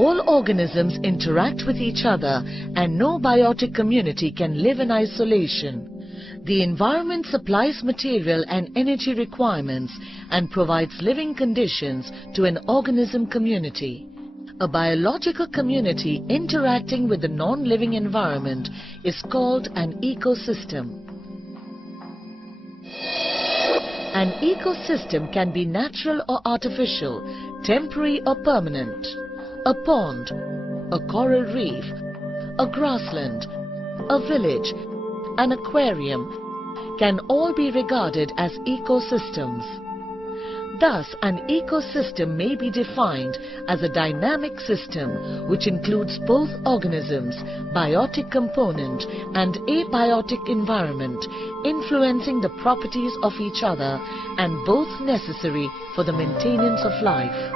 All organisms interact with each other and no biotic community can live in isolation. The environment supplies material and energy requirements and provides living conditions to an organism community. A biological community interacting with the non-living environment is called an ecosystem. An ecosystem can be natural or artificial, temporary or permanent. A pond, a coral reef, a grassland, a village, an aquarium can all be regarded as ecosystems. Thus, an ecosystem may be defined as a dynamic system which includes both organisms, biotic component and abiotic environment, influencing the properties of each other and both necessary for the maintenance of life.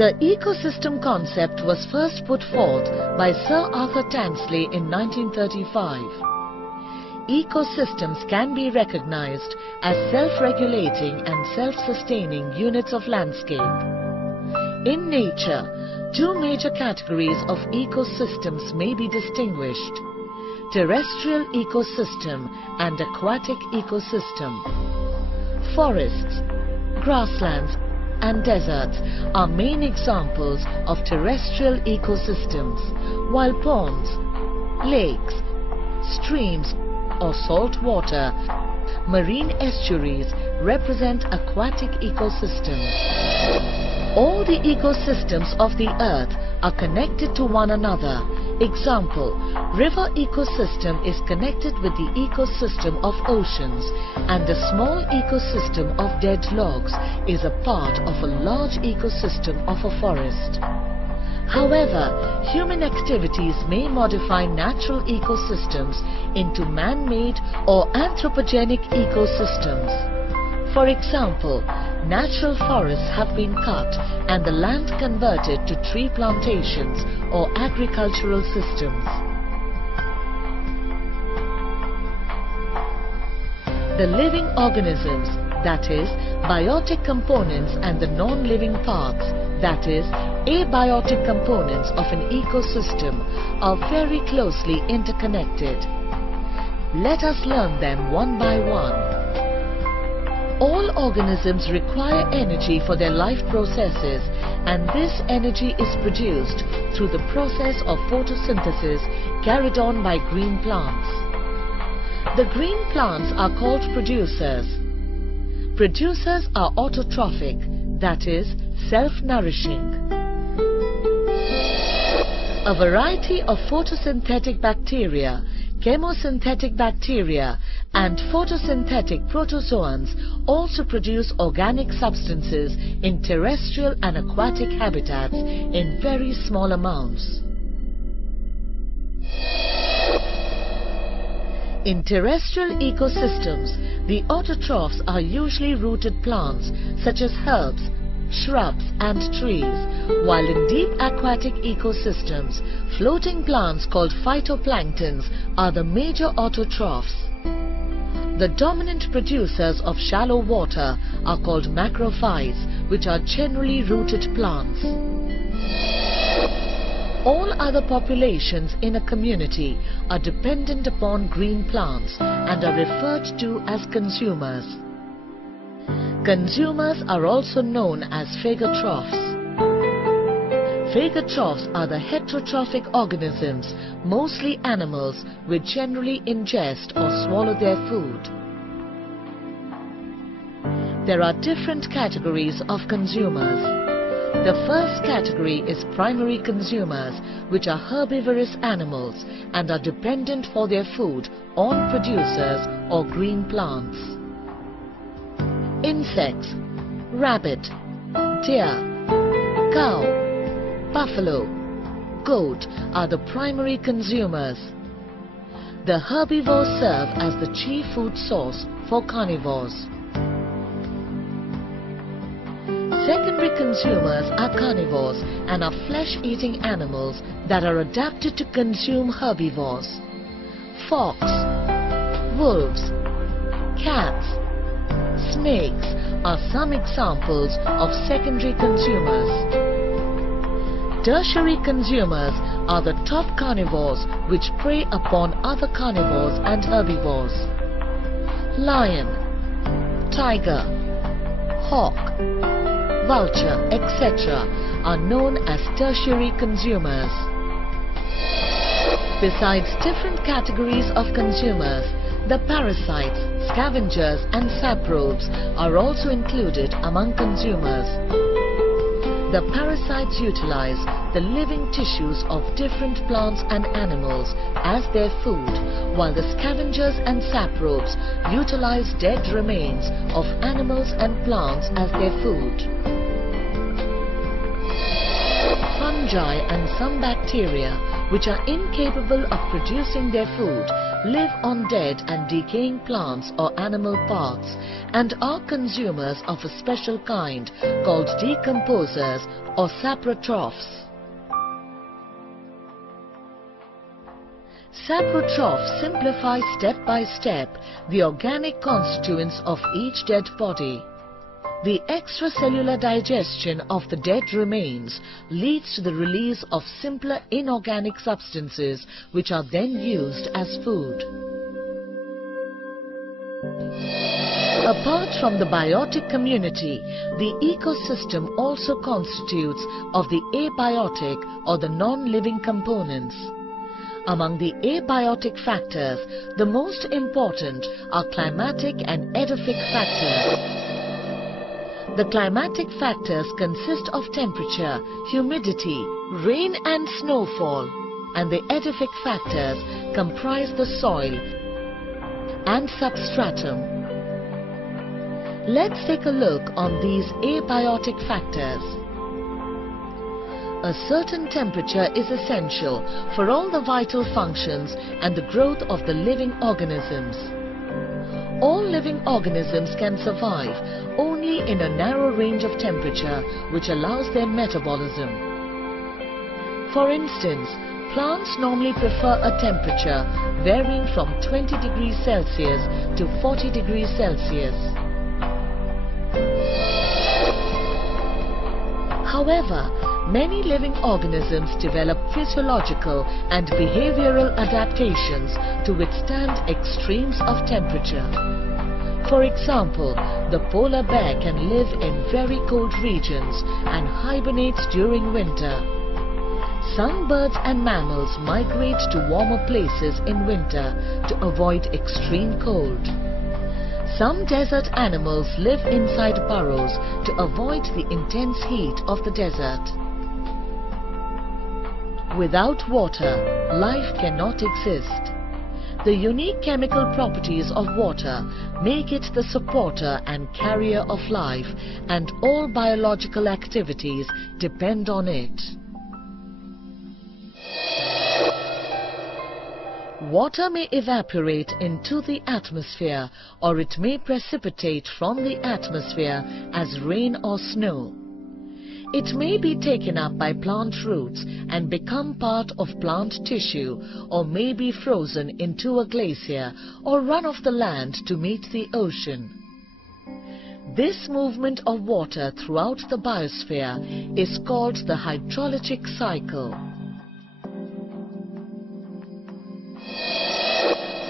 The ecosystem concept was first put forth by Sir Arthur Tansley in 1935. Ecosystems can be recognized as self-regulating and self-sustaining units of landscape. In nature, two major categories of ecosystems may be distinguished: terrestrial ecosystem and aquatic ecosystem. Forests, grasslands and deserts are main examples of terrestrial ecosystems, while ponds, lakes, streams or salt water, marine estuaries represent aquatic ecosystems. All the ecosystems of the earth are connected to one another. Example, river ecosystem is connected with the ecosystem of oceans, and the small ecosystem of dead logs is a part of a large ecosystem of a forest. However, human activities may modify natural ecosystems into man-made or anthropogenic ecosystems. For example, natural forests have been cut and the land converted to tree plantations or agricultural systems. The living organisms, that is, biotic components, and the non-living parts, that is, abiotic components of an ecosystem, are very closely interconnected. Let us learn them one by one. All organisms require energy for their life processes, and this energy is produced through the process of photosynthesis carried on by green plants. The green plants are called producers. Producers are autotrophic, that is, self-nourishing. A variety of photosynthetic bacteria, chemosynthetic bacteria and photosynthetic protozoans also produce organic substances in terrestrial and aquatic habitats in very small amounts. In terrestrial ecosystems, the autotrophs are usually rooted plants such as herbs, shrubs and trees, while in deep aquatic ecosystems, floating plants called phytoplanktons are the major autotrophs. The dominant producers of shallow water are called macrophytes, which are generally rooted plants. All other populations in a community are dependent upon green plants and are referred to as consumers. Consumers are also known as phagotrophs. Phagotrophs are the heterotrophic organisms, mostly animals, which generally ingest or swallow their food. There are different categories of consumers. The first category is primary consumers, which are herbivorous animals and are dependent for their food on producers or green plants. Insects, rabbit, deer, cow, buffalo, goat are the primary consumers. The herbivores serve as the chief food source for carnivores. Secondary consumers are carnivores and are flesh-eating animals that are adapted to consume herbivores. Fox, wolves, cats, snakes are some examples of secondary consumers. Tertiary consumers are the top carnivores which prey upon other carnivores and herbivores. Lion, tiger, hawk, vulture, etc. are known as tertiary consumers. Besides different categories of consumers, the parasites, scavengers and saprobes are also included among consumers. The parasites utilize the living tissues of different plants and animals as their food, while the scavengers and saprobes utilize dead remains of animals and plants as their food. Fungi and some bacteria, which are incapable of producing their food, live on dead and decaying plants or animal parts and are consumers of a special kind called decomposers or saprotrophs. Saprotrophs simplify step by step the organic constituents of each dead body. The extracellular digestion of the dead remains leads to the release of simpler inorganic substances which are then used as food. Apart from the biotic community, the ecosystem also constitutes of the abiotic or the non-living components. Among the abiotic factors, the most important are climatic and edaphic factors. The climatic factors consist of temperature, humidity, rain and snowfall, and the edaphic factors comprise the soil and substratum. Let's take a look on these abiotic factors. A certain temperature is essential for all the vital functions and the growth of the living organisms. All living organisms can survive only in a narrow range of temperature which allows their metabolism. For instance, plants normally prefer a temperature varying from 20 degrees Celsius to 40 degrees Celsius. However, many living organisms develop physiological and behavioral adaptations to withstand extremes of temperature. For example, the polar bear can live in very cold regions and hibernates during winter. Some birds and mammals migrate to warmer places in winter to avoid extreme cold. Some desert animals live inside burrows to avoid the intense heat of the desert. Without water, life cannot exist. The unique chemical properties of water make it the supporter and carrier of life, and all biological activities depend on it. Water may evaporate into the atmosphere, or it may precipitate from the atmosphere as rain or snow. It may be taken up by plant roots and become part of plant tissue, or may be frozen into a glacier or run off the land to meet the ocean. This movement of water throughout the biosphere is called the hydrologic cycle.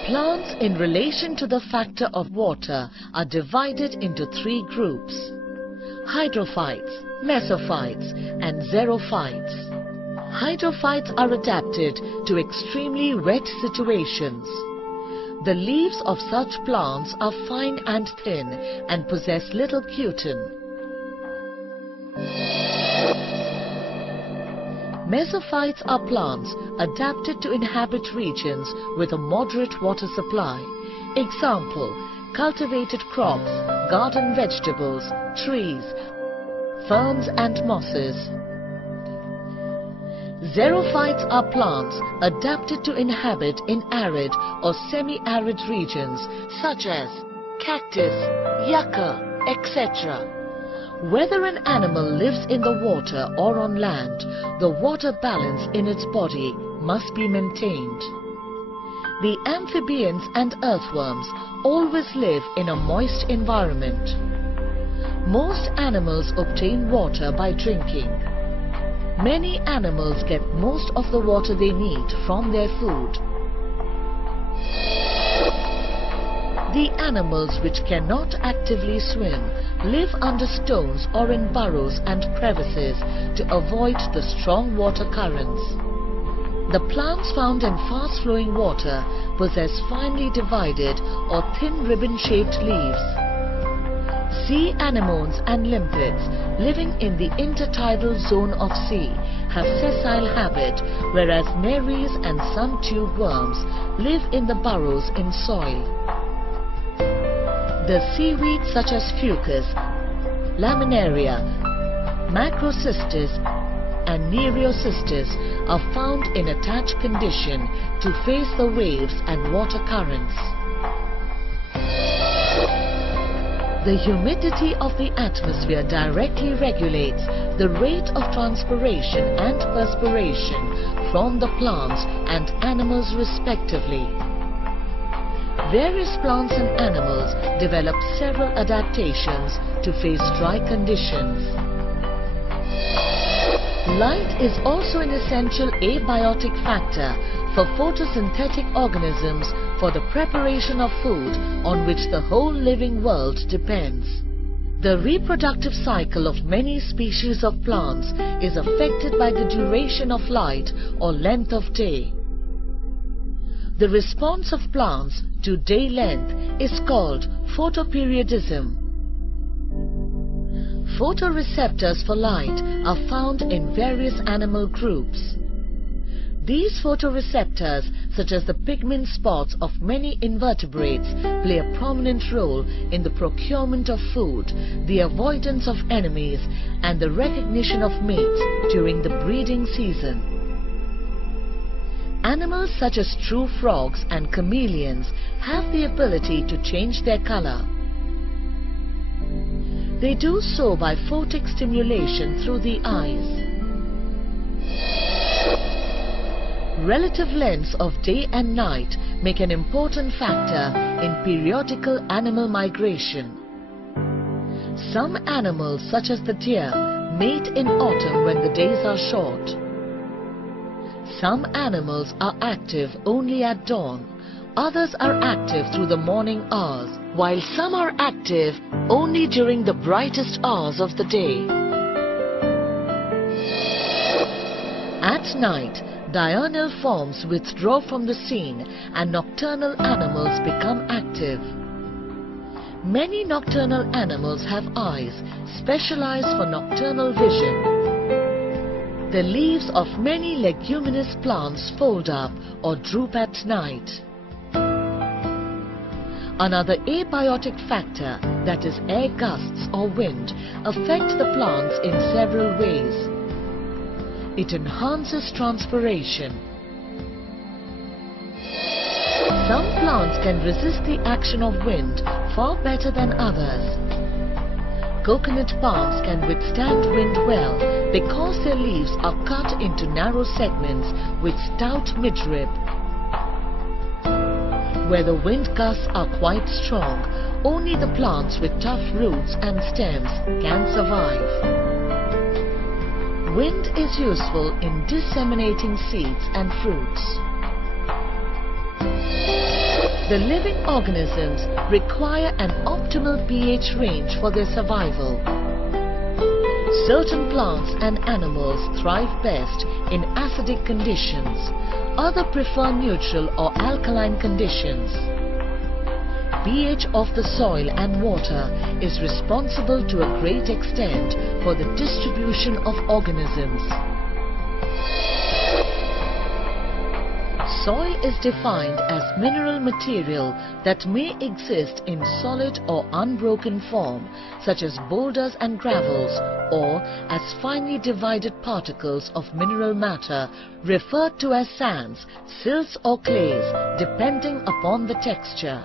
Plants in relation to the factor of water are divided into three groups: hydrophytes, mesophytes and xerophytes. Hydrophytes are adapted to extremely wet situations. The leaves of such plants are fine and thin and possess little cutin. Mesophytes are plants adapted to inhabit regions with a moderate water supply. Example: cultivated crops, garden vegetables, trees, ferns and mosses. Xerophytes are plants adapted to inhabit in arid or semi-arid regions such as cactus, yucca, etc. Whether an animal lives in the water or on land, the water balance in its body must be maintained. The amphibians and earthworms always live in a moist environment. Most animals obtain water by drinking. Many animals get most of the water they need from their food. The animals which cannot actively swim live under stones or in burrows and crevices to avoid the strong water currents. The plants found in fast-flowing water possess finely divided or thin ribbon-shaped leaves. Sea anemones and limpets living in the intertidal zone of sea have sessile habit, whereas nares and some tube worms live in the burrows in soil. The seaweeds such as fucus, laminaria, macrocystis and nereocystis are found in attached condition to face the waves and water currents. The humidity of the atmosphere directly regulates the rate of transpiration and perspiration from the plants and animals respectively. Various plants and animals develop several adaptations to face dry conditions. Light is also an essential abiotic factor for photosynthetic organisms for the preparation of food on which the whole living world depends. The reproductive cycle of many species of plants is affected by the duration of light or length of day. The response of plants to day length is called photoperiodism. Photoreceptors for light are found in various animal groups. These photoreceptors, such as the pigment spots of many invertebrates, play a prominent role in the procurement of food, the avoidance of enemies, and the recognition of mates during the breeding season. Animals such as true frogs and chameleons have the ability to change their color. They do so by photic stimulation through the eyes. Relative lengths of day and night make an important factor in periodical animal migration. Some animals, such as the deer, mate in autumn when the days are short. Some animals are active only at dawn. Others are active through the morning hours, while some are active only during the brightest hours of the day. At night, diurnal forms withdraw from the scene and nocturnal animals become active. Many nocturnal animals have eyes specialized for nocturnal vision. The leaves of many leguminous plants fold up or droop at night. Another abiotic factor, that is air gusts or wind, affect the plants in several ways. It enhances transpiration. Some plants can resist the action of wind far better than others. Coconut palms can withstand wind well because their leaves are cut into narrow segments with stout midrib. Where the wind gusts are quite strong, only the plants with tough roots and stems can survive. Wind is useful in disseminating seeds and fruits. The living organisms require an optimal pH range for their survival. Certain plants and animals thrive best in acidic conditions. Others prefer neutral or alkaline conditions. pH of the soil and water is responsible to a great extent for the distribution of organisms. Soil is defined as mineral material that may exist in solid or unbroken form, such as boulders and gravels, or as finely divided particles of mineral matter referred to as sands, silts or clays, depending upon the texture.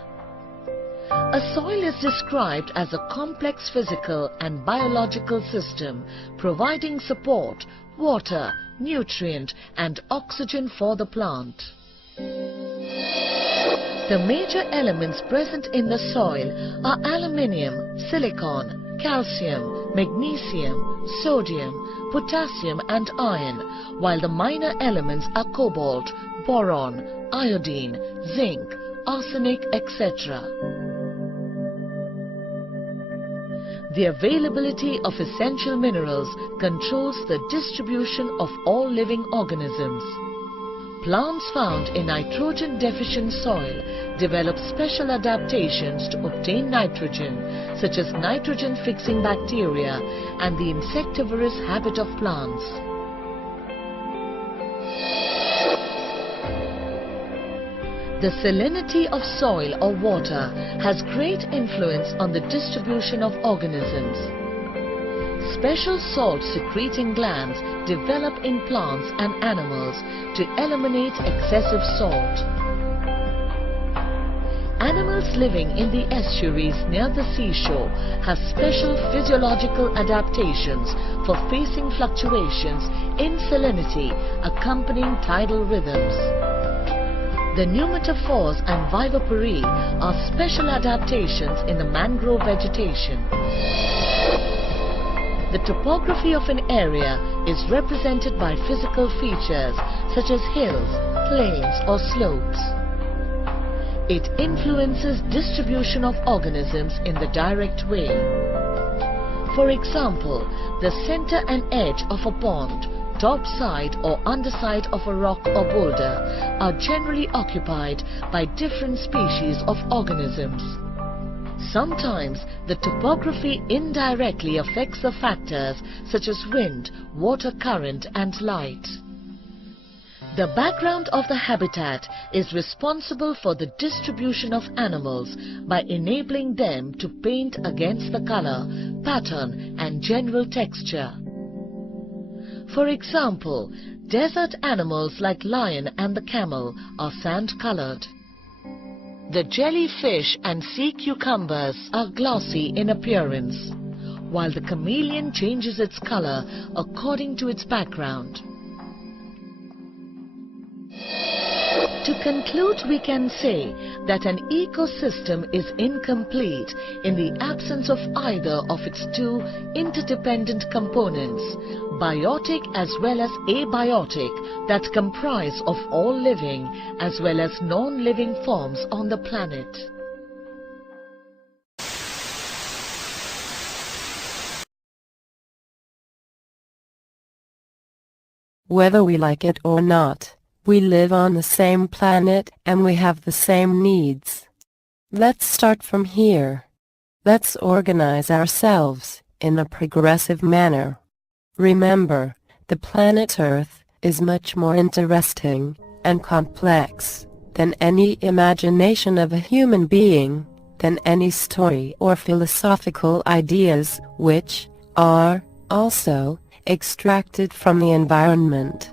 A soil is described as a complex physical and biological system providing support, water, nutrient and oxygen for the plant. The major elements present in the soil are aluminium, silicon, calcium, magnesium, sodium, potassium and iron, while the minor elements are cobalt, boron, iodine, zinc, arsenic, etc. The availability of essential minerals controls the distribution of all living organisms. Plants found in nitrogen-deficient soil develop special adaptations to obtain nitrogen, such as nitrogen-fixing bacteria and the insectivorous habit of plants. The salinity of soil or water has great influence on the distribution of organisms. Special salt-secreting glands develop in plants and animals to eliminate excessive salt. Animals living in the estuaries near the seashore have special physiological adaptations for facing fluctuations in salinity accompanying tidal rhythms. The pneumatophores and viviparii are special adaptations in the mangrove vegetation. The topography of an area is represented by physical features such as hills, plains or slopes. It influences distribution of organisms in the direct way. For example, the center and edge of a pond, top side or underside of a rock or boulder are generally occupied by different species of organisms. Sometimes the topography indirectly affects the factors such as wind, water current and light. The background of the habitat is responsible for the distribution of animals by enabling them to paint against the color, pattern and general texture. For example, desert animals like lion and the camel are sand-colored. The jellyfish and sea cucumbers are glossy in appearance, while the chameleon changes its color according to its background. To conclude, we can say that an ecosystem is incomplete in the absence of either of its two interdependent components, biotic as well as abiotic, that comprise of all living as well as non-living forms on the planet. Whether we like it or not, we live on the same planet and we have the same needs. Let's start from here. Let's organize ourselves in a progressive manner. Remember, the planet Earth is much more interesting and complex than any imagination of a human being, than any story or philosophical ideas which are also extracted from the environment.